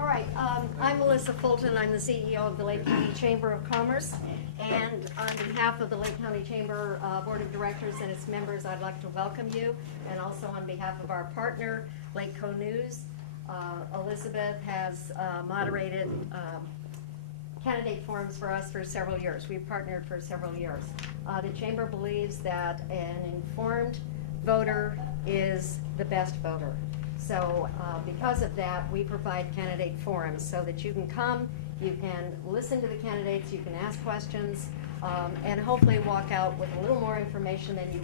All right, I'm Melissa Fulton. I'm the CEO of the Lake County Chamber of Commerce. And on behalf of the Lake County Chamber Board of Directors and its members, I'd like to welcome you. And also on behalf of our partner, Lake Co News, Elizabeth has moderated candidate forums for us for several years. We've partnered for several years. The Chamber believes that an informed voter is the best voter. So because of that, we provide candidate forums so that you can come, you can listen to the candidates, you can ask questions, and hopefully walk out with a little more information than you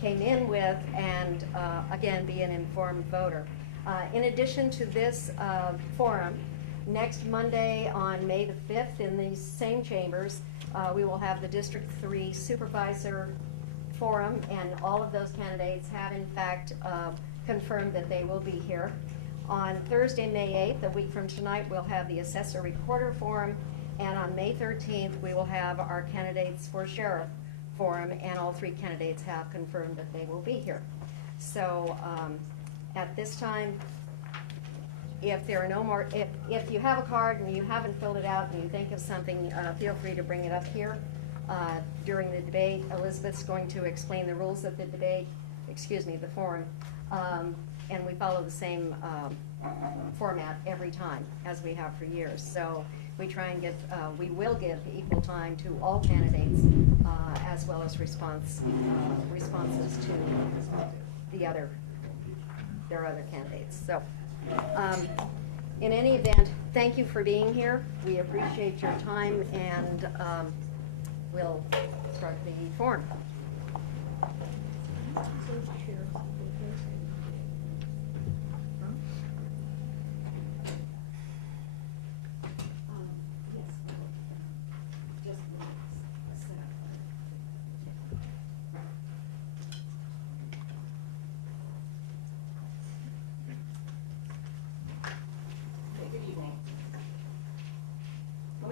came in with, and again, be an informed voter. In addition to this forum, next Monday on May the 5th in these same chambers, we will have the District 3 Supervisor Forum, and all of those candidates have in fact confirmed that they will be here. On Thursday, May 8th, a week from tonight, we'll have the Assessor Recorder Forum, and on May 13th, we will have our Candidates for Sheriff Forum, and all three candidates have confirmed that they will be here. So at this time, if there are no more, if you have a card and you haven't filled it out and you think of something, feel free to bring it up here during the debate. Elizabeth's going to explain the rules of the debate, the forum. And we follow the same format every time, as we have for years. So we try and get, we will give equal time to all candidates, as well as responses to their other candidates. So in any event, thank you for being here. We appreciate your time, and we'll start the forum.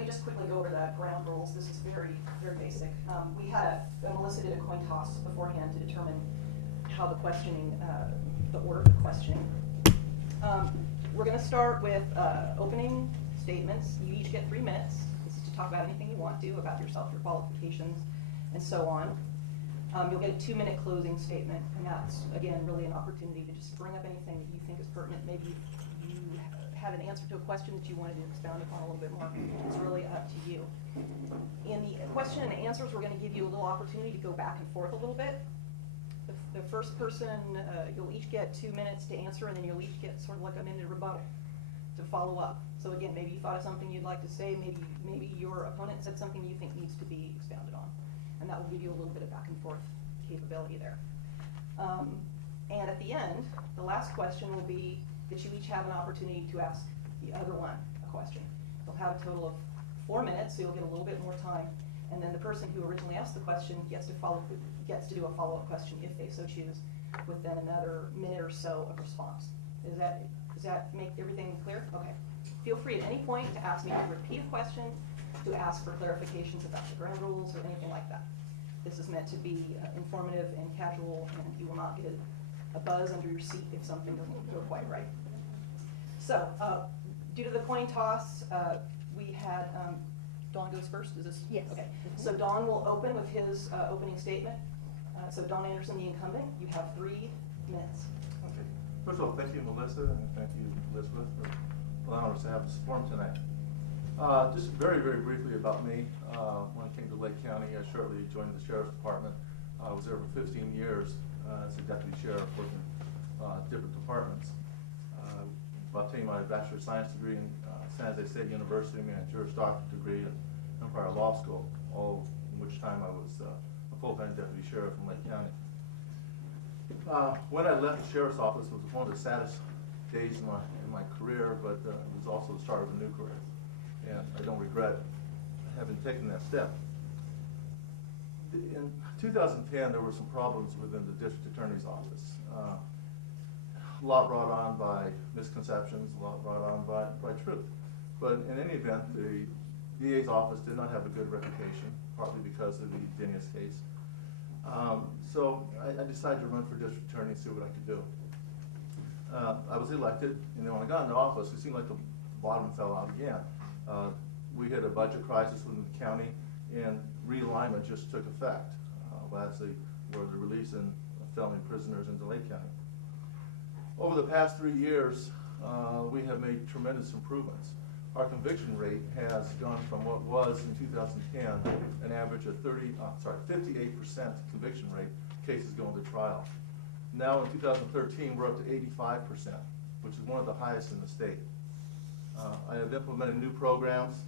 Just quickly go over the ground rules. This is very, very basic. Melissa did a coin toss beforehand to determine how the questioning, the order of the questioning. We're going to start with opening statements. You each get 3 minutes. This is to talk about anything you want to, about yourself, your qualifications, and so on. You'll get a 2-minute closing statement, and that's, again, really an opportunity to just bring up anything that you think is pertinent. Maybe you had an answer to a question that you wanted to expound upon a little bit more. It's really up to you. In the question and answers, we're going to give you a little opportunity to go back and forth a little bit. The first person, you'll each get 2 minutes to answer, and then you'll each get sort of like a minute rebuttal to follow up. So again, maybe you thought of something you'd like to say, maybe your opponent said something you think needs to be expounded on. And that will give you a little bit of back and forth capability there. And at the end, the last question will be that you each have an opportunity to ask the other one a question. You'll have a total of 4 minutes, so you'll get a little bit more time. And then the person who originally asked the question gets to do a follow-up question if they so choose, with then another minute or so of response. Does that make everything clear? Okay. Feel free at any point to ask me to repeat a question, to ask for clarifications about the ground rules or anything like that. This is meant to be informative and casual, and you will not get a buzz under your seat if something doesn't go quite right. So, due to the coin toss, we had, Dawn goes first, is this? Yes. Okay, so Dawn will open with his opening statement. So Dawn Anderson, the incumbent, you have 3 minutes. Okay. First of all, thank you, Melissa, and thank you, Elizabeth, for allowing us to have this forum tonight. Just very, very briefly about me. When I came to Lake County, I shortly joined the Sheriff's Department. I was there for 15 years as a deputy sheriff working different departments. Obtained my Bachelor of Science degree in San Jose State University, and a Juris Doctorate degree at Empire Law School, all in which time I was a full-time deputy sheriff in Lake County. When I left the sheriff's office, it was one of the saddest days in my career, but it was also the start of a new career, and I don't regret having taken that step. In 2010, there were some problems within the district attorney's office. A lot brought on by misconceptions, a lot brought on by truth. But in any event, the DA's office did not have a good reputation, partly because of the Dinius case. So I decided to run for district attorney and see what I could do. I was elected, and then when I got into office, it seemed like the bottom fell out again. We had a budget crisis within the county, and realignment just took effect. Lastly, were the release of felony prisoners into Lake County. Over the past 3 years, we have made tremendous improvements. Our conviction rate has gone from what was in 2010 an average of 58% conviction rate, cases going to trial. Now in 2013, we're up to 85%, which is one of the highest in the state. I have implemented new programs,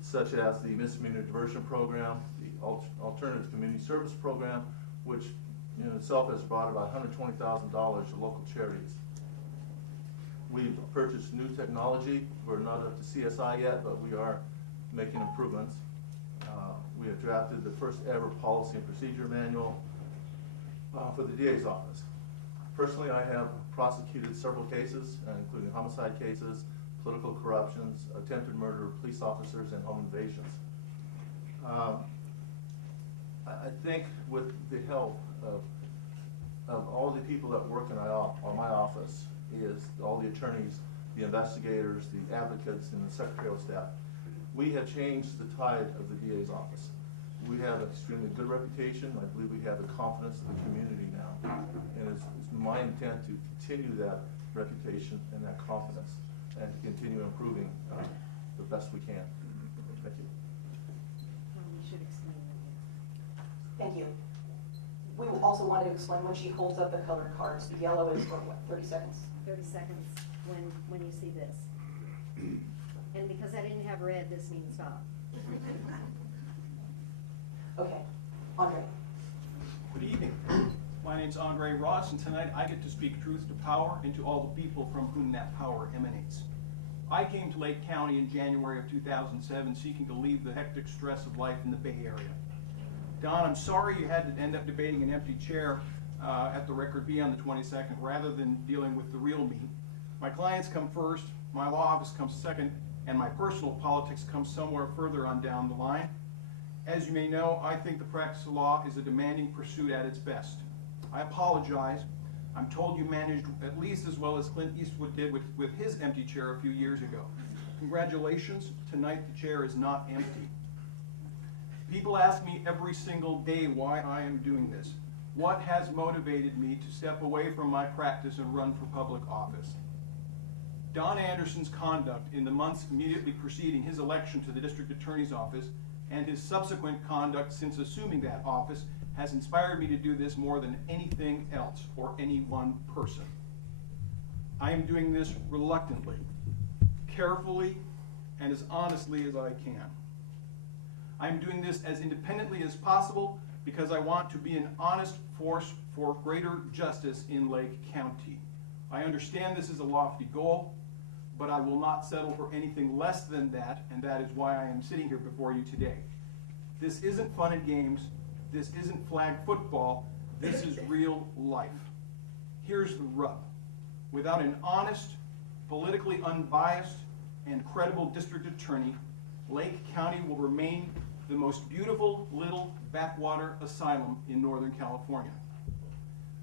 such as the misdemeanor diversion program, the alternative community service program, which in itself has brought about $120,000 to local charities. We've purchased new technology. We're not up to CSI yet, but we are making improvements. We have drafted the first ever policy and procedure manual for the DA's office. Personally, I have prosecuted several cases, including homicide cases, political corruptions, attempted murder of police officers, and home invasions. I think with the help of all the people that work in my office, is all the attorneys, the investigators, the advocates, and the secretarial staff, we have changed the tide of the DA's office. We have an extremely good reputation. I believe we have the confidence of the community now. And it's my intent to continue that reputation and that confidence and to continue improving the best we can. Thank you. You should explain that. Thank you. We also wanted to explain when she holds up the colored cards, the yellow is for what, 30 seconds? 30 seconds when you see this. And because I didn't have red, this means stop. Okay, Andre. Good evening. My name's Andre Ross, and tonight I get to speak truth to power and to all the people from whom that power emanates. I came to Lake County in January of 2007 seeking to leave the hectic stress of life in the Bay Area. Don, I'm sorry you had to end up debating an empty chair at the Record B on the 22nd rather than dealing with the real me. My clients come first, my law office comes second, and my personal politics comes somewhere further on down the line. As you may know, I think the practice of law is a demanding pursuit at its best. I apologize. I'm told you managed at least as well as Clint Eastwood did with his empty chair a few years ago. Congratulations, tonight the chair is not empty. People ask me every single day why I am doing this. What has motivated me to step away from my practice and run for public office? Don Anderson's conduct in the months immediately preceding his election to the district attorney's office and his subsequent conduct since assuming that office has inspired me to do this more than anything else or any one person. I am doing this reluctantly, carefully, and as honestly as I can. I am doing this as independently as possible because I want to be an honest force for greater justice in Lake County. I understand this is a lofty goal, but I will not settle for anything less than that, and that is why I am sitting here before you today. This isn't fun and games. This isn't flag football. This is real life. Here's the rub. Without an honest, politically unbiased, and credible district attorney, Lake County will remain the most beautiful little backwater asylum in Northern California.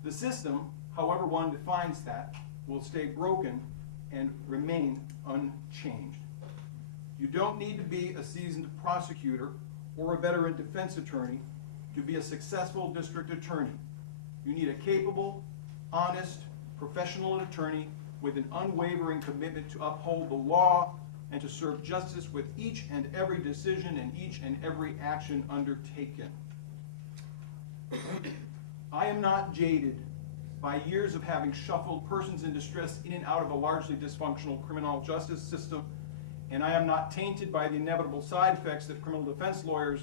The system, however one defines that, will stay broken and remain unchanged. You don't need to be a seasoned prosecutor or a veteran defense attorney to be a successful district attorney. You need a capable, honest, professional attorney with an unwavering commitment to uphold the law and to serve justice with each and every decision and each and every action undertaken. I am not jaded by years of having shuffled persons in distress in and out of a largely dysfunctional criminal justice system, and I am not tainted by the inevitable side effects that criminal defense lawyers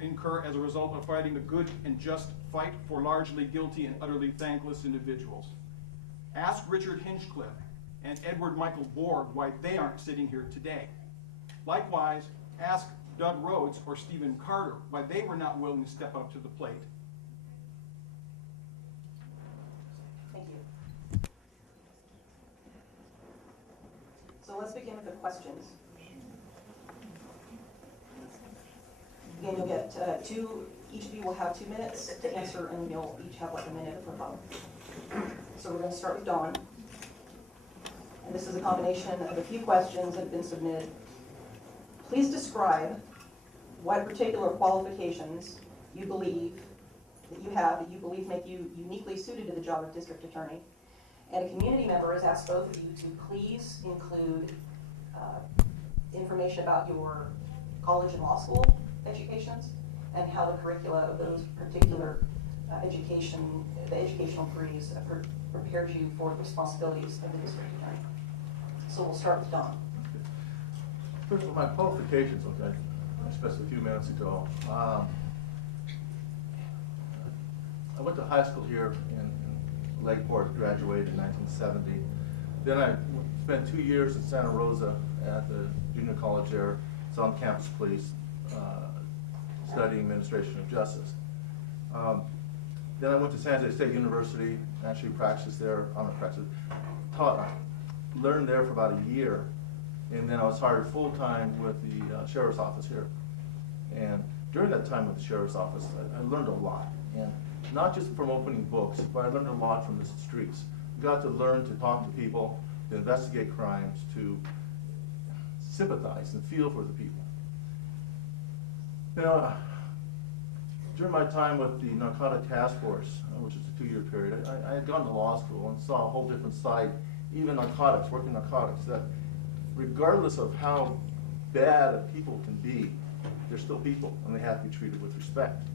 incur as a result of fighting the good and just fight for largely guilty and utterly thankless individuals. Ask Richard Hinchcliffe and Edward Michael Borg why they aren't sitting here today. Likewise, ask Doug Rhodes or Stephen Carter why they were not willing to step up to the plate. Thank you. So let's begin with the questions. Again, you'll get each of you will have 2 minutes to answer, and you'll each have like a minute for both. So we're going to start with Dawn. And this is a combination of a few questions that have been submitted. Please describe what particular qualifications you believe that you have, that you believe make you uniquely suited to the job of district attorney. And a community member has asked both of you to please include information about your college and law school educations and how the curricula of those particular the educational degrees prepared you for the responsibilities of the district attorney. So we'll start with Don. First of all, my qualifications, okay, I spent a few minutes ago. I went to high school here in Lakeport, graduated in 1970. Then I spent 2 years in Santa Rosa at the junior college there. It's on campus police, studying administration of justice. Then I went to San Jose State University, actually practiced there, learned there for about a year, and then I was hired full-time with the sheriff's office here. And during that time with the sheriff's office, I learned a lot, and not just from opening books, but I learned a lot from the streets. Got to learn to talk to people, to investigate crimes, to sympathize and feel for the people. You know, during my time with the Narcotic Task Force, which is a 2-year period, I had gone to law school and saw a whole different side, even narcotics, working narcotics, that regardless of how bad people can be, they're still people and they have to be treated with respect.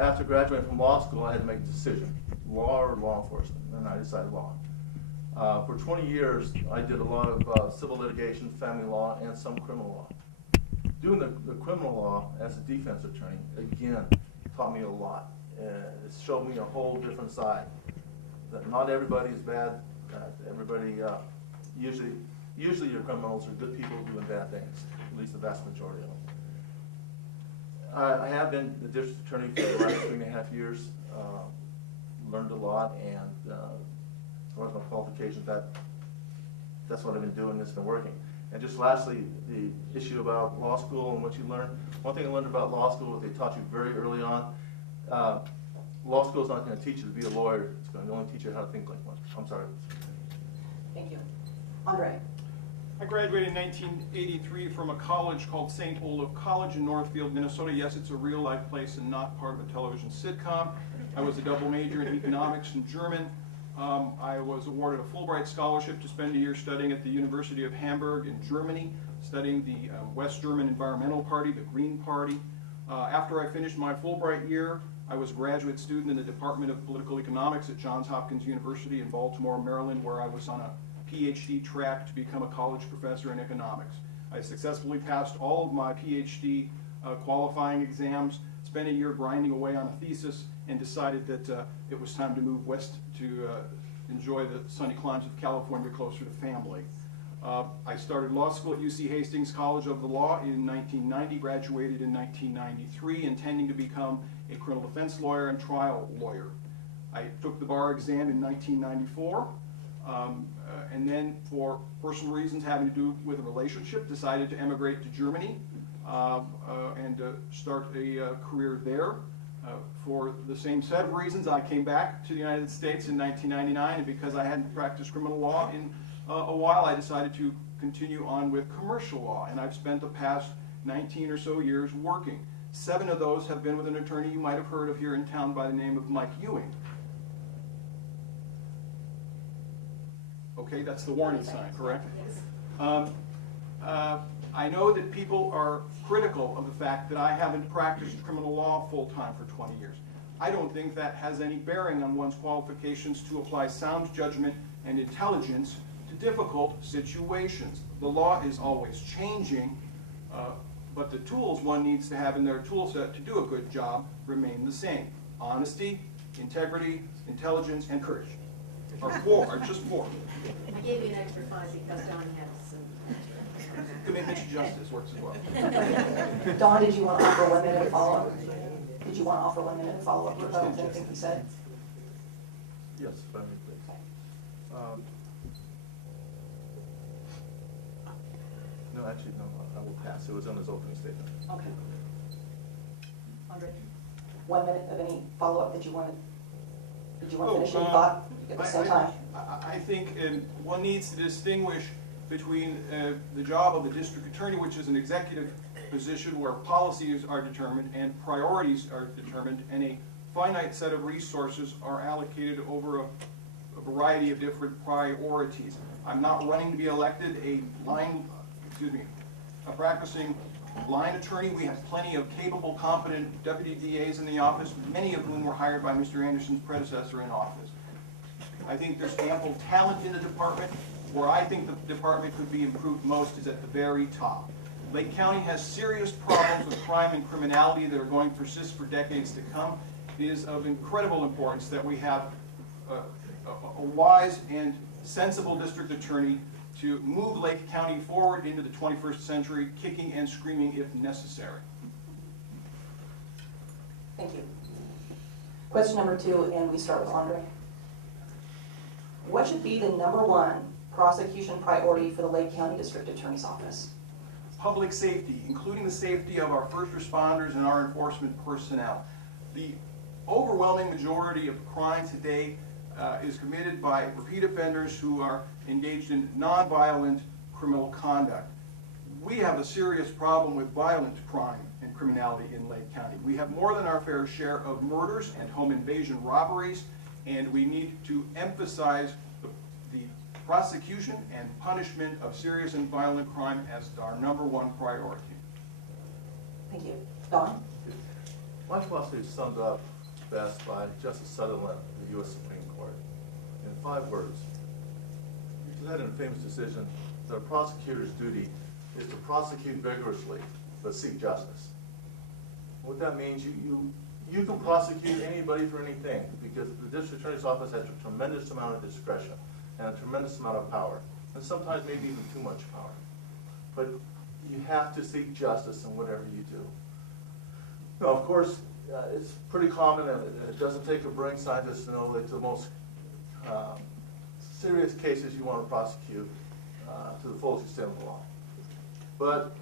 After graduating from law school, I had to make a decision, law or law enforcement, and I decided law. For 20 years, I did a lot of civil litigation, family law, and some criminal law. Doing the criminal law as a defense attorney, again, taught me a lot. It showed me a whole different side. That not everybody is bad. Everybody, usually your criminals are good people doing bad things, at least the vast majority of them. I have been the district attorney for the last 3.5 years, learned a lot, and as far as my qualifications, that's what I've been doing, it's been working. And just lastly, the issue about law school and what you learn. One thing I learned about law school is they taught you very early on. Law school is not going to teach you to be a lawyer. It's going to only teach you how to think like one. I'm sorry. Thank you. Andre. I graduated in 1983 from a college called St. Olaf College in Northfield, Minnesota. Yes, it's a real-life place and not part of a television sitcom. I was a double major in economics and German. I was awarded a Fulbright scholarship to spend a year studying at the University of Hamburg in Germany, studying the West German Environmental Party, the Green Party. After I finished my Fulbright year, I was a graduate student in the Department of Political Economics at Johns Hopkins University in Baltimore, Maryland, where I was on a PhD track to become a college professor in economics. I successfully passed all of my PhD qualifying exams, spent a year grinding away on a thesis, and decided that it was time to move west to enjoy the sunny climes of California closer to family. I started law school at UC Hastings College of the Law in 1990, graduated in 1993, intending to become a criminal defense lawyer and trial lawyer. I took the bar exam in 1994, and then for personal reasons having to do with a relationship, decided to emigrate to Germany and start a career there. For the same set of reasons, I came back to the United States in 1999, and because I hadn't practiced criminal law in a while, I decided to continue on with commercial law, and I've spent the past 19 or so years working. 7 of those have been with an attorney you might have heard of here in town by the name of Mike Ewing. Okay, that's the warning sign, correct? I know that people are critical of the fact that I haven't practiced criminal law full-time for 20 years. I don't think that has any bearing on one's qualifications to apply sound judgment and intelligence to difficult situations. The law is always changing, but the tools one needs to have in their tool set to do a good job remain the same. Honesty, integrity, intelligence, and courage are just 4. I gave you an extra 5 because Don had some. commitment to justice works as well. Dawn, did you want to offer 1 minute of follow-up? Did you want to offer 1 minute of follow-up rebuttal to anything he said? Yes, if I may, please. Okay. No, actually, no, I will pass. It was in his opening statement. Okay. Andre, 1 minute of any follow-up that you wanted? Did you want to finish any thought at the same time? I think one needs to distinguish between the job of the district attorney, which is an executive position where policies are determined and priorities are determined, and a finite set of resources are allocated over a variety of different priorities. I'm not running to be elected a practicing line attorney. We have plenty of capable, competent deputy DAs in the office, many of whom were hired by Mr. Anderson's predecessor in office. I think there's ample talent in the department. Where I think the department could be improved most is at the very top. Lake County has serious problems with crime and criminality that are going to persist for decades to come. It is of incredible importance that we have a wise and sensible district attorney to move Lake County forward into the 21st century, kicking and screaming if necessary. Thank you. Question number 2, and we start with Andre. What should be the #1 prosecution priority for the Lake County District Attorney's Office? Public safety, including the safety of our first responders and our enforcement personnel. The overwhelming majority of crime today is committed by repeat offenders who are engaged in nonviolent criminal conduct. We have a serious problem with violent crime and criminality in Lake County. We have more than our fair share of murders and home invasion robberies, and we need to emphasize the prosecution and punishment of serious and violent crime as our #1 priority. Thank you. Don? My philosophy is summed up best by Justice Sutherland of the U.S. Supreme Court in 5 words. He said in a famous decision that a prosecutor's duty is to prosecute vigorously but seek justice. What that means, you can prosecute anybody for anything because the district attorney's office has a tremendous amount of discretion and a tremendous amount of power, and sometimes maybe even too much power. But you have to seek justice in whatever you do. Now, of course, it's pretty common, and it doesn't take a brain scientist to know that the most serious cases you want to prosecute to the fullest extent of the law. But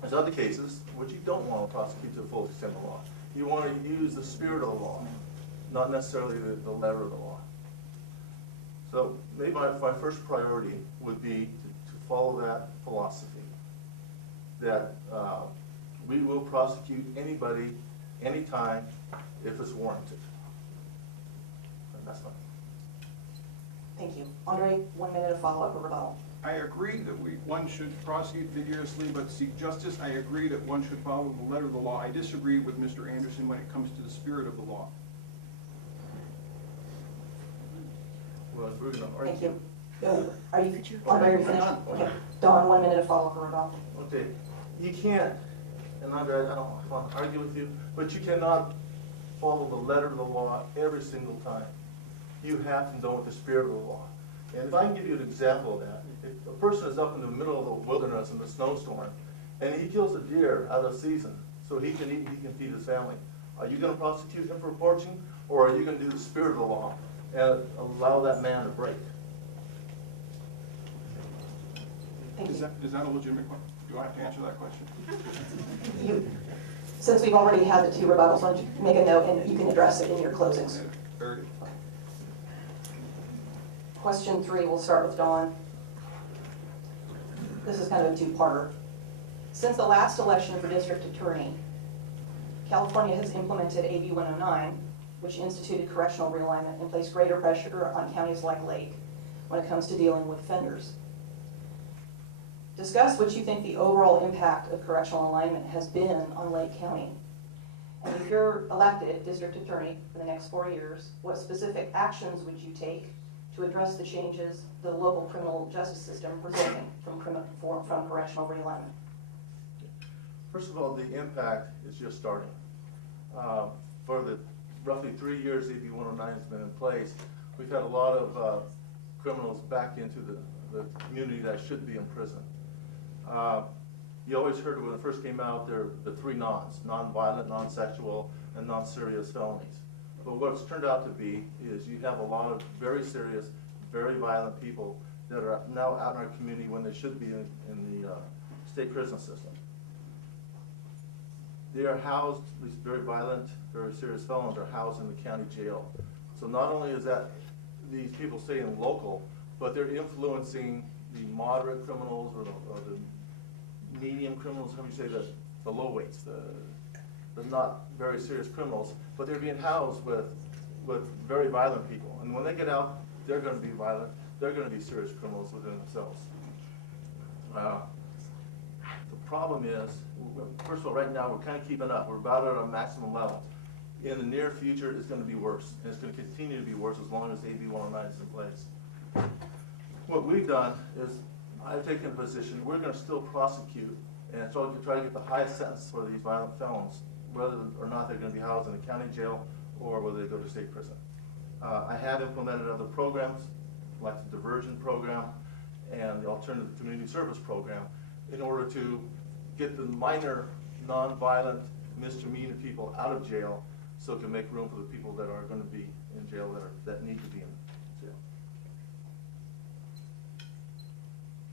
there's other cases which you don't want to prosecute to the fullest extent of the law. You want to use the spirit of the law, not necessarily the letter of the law. So maybe my first priority would be to follow that philosophy, that we will prosecute anybody, anytime, if it's warranted. And that's fine. Thank you. Andre, 1 minute of follow-up or rebuttal. I agree that one should prosecute vigorously but seek justice. I agree that one should follow the letter of the law. I disagree with Mr. Anderson when it comes to the spirit of the law. Well, if we're going to argue. Thank you. Are you, Andre, are you finished? Okay. Don, 1 minute of follow-up or rebuttal. Okay, you can't, and Andre, I don't want to argue with you, but you cannot follow the letter of the law every single time. You have to know what the spirit of the law. And if I can give you an example of that, if a person is up in the middle of the wilderness in the snowstorm, and he kills a deer out of season so he can eat, he can feed his family, are you going to prosecute him for poaching, or are you going to do the spirit of the law and allow that man to break? Thank Is you. that a legitimate question? Do I have to answer that question? Since we've already had the 2 rebuttals, why don't you make a note and you can address it in your closings. Very good. Question 3, we'll start with Dawn. This is kind of a 2-parter. Since the last election for district attorney, California has implemented AB 109, which instituted correctional realignment and placed greater pressure on counties like Lake when it comes to dealing with offenders. Discuss what you think the overall impact of correctional alignment has been on Lake County. And if you're elected district attorney for the next 4 years, what specific actions would you take to address the changes the local criminal justice system resulting from correctional realignment? First of all, the impact is just starting. For the roughly 3 years AB 109 has been in place, we've had a lot of criminals back into the community that should be in prison. You always heard when it first came out, there the three nons: non-violent, non-sexual, and non-serious felonies. But what it's turned out to be is you have a lot of very serious, very violent people that are now out in our community when they should be in the state prison system. They are housed, these very violent, very serious felons are housed in the county jail. So not only is that these people staying local, but they're influencing the moderate criminals or the medium criminals, how do you say that, the low weights, the not very serious criminals, but they're being housed with very violent people. And when they get out, they're going to be violent. They're going to be serious criminals within themselves. The problem is, first of all, right now we're kind of keeping up. We're about at our maximum level. In the near future, it's going to be worse, and it's going to continue to be worse as long as AB 109 is in place. What we've done is, I've taken a position, we're going to still prosecute and try to get the highest sentence for these violent felons, whether or not they're going to be housed in the county jail or whether they go to state prison. I have implemented other programs, like the diversion program and the alternative community service program, in order to get the minor, non-violent, misdemeanor people out of jail, so it can make room for the people that are going to be in jail that need to be in jail.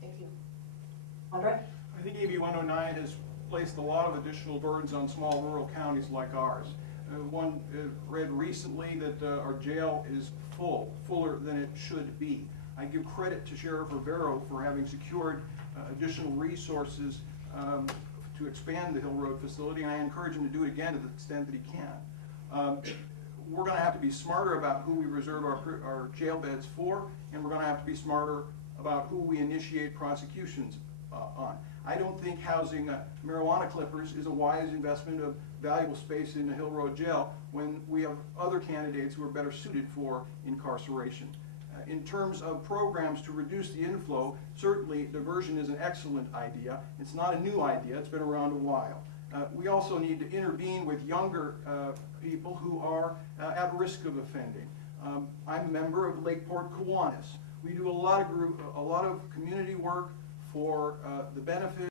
Thank you. Andre? I think AB 109 has placed a lot of additional burdens on small rural counties like ours. One read recently that our jail is fuller than it should be. I give credit to Sheriff Rivero for having secured additional resources to expand the Hill Road facility, and I encourage him to do it again to the extent that he can. We're going to have to be smarter about who we reserve our jail beds for, and we're going to have to be smarter about who we initiate prosecutions on. I don't think housing marijuana clippers is a wise investment of valuable space in the Hill Road jail when we have other candidates who are better suited for incarceration. In terms of programs to reduce the inflow, certainly diversion is an excellent idea. It's not a new idea, it's been around a while. We also need to intervene with younger people who are at risk of offending. I'm a member of Lakeport Kiwanis. We do a lot of community work for the benefit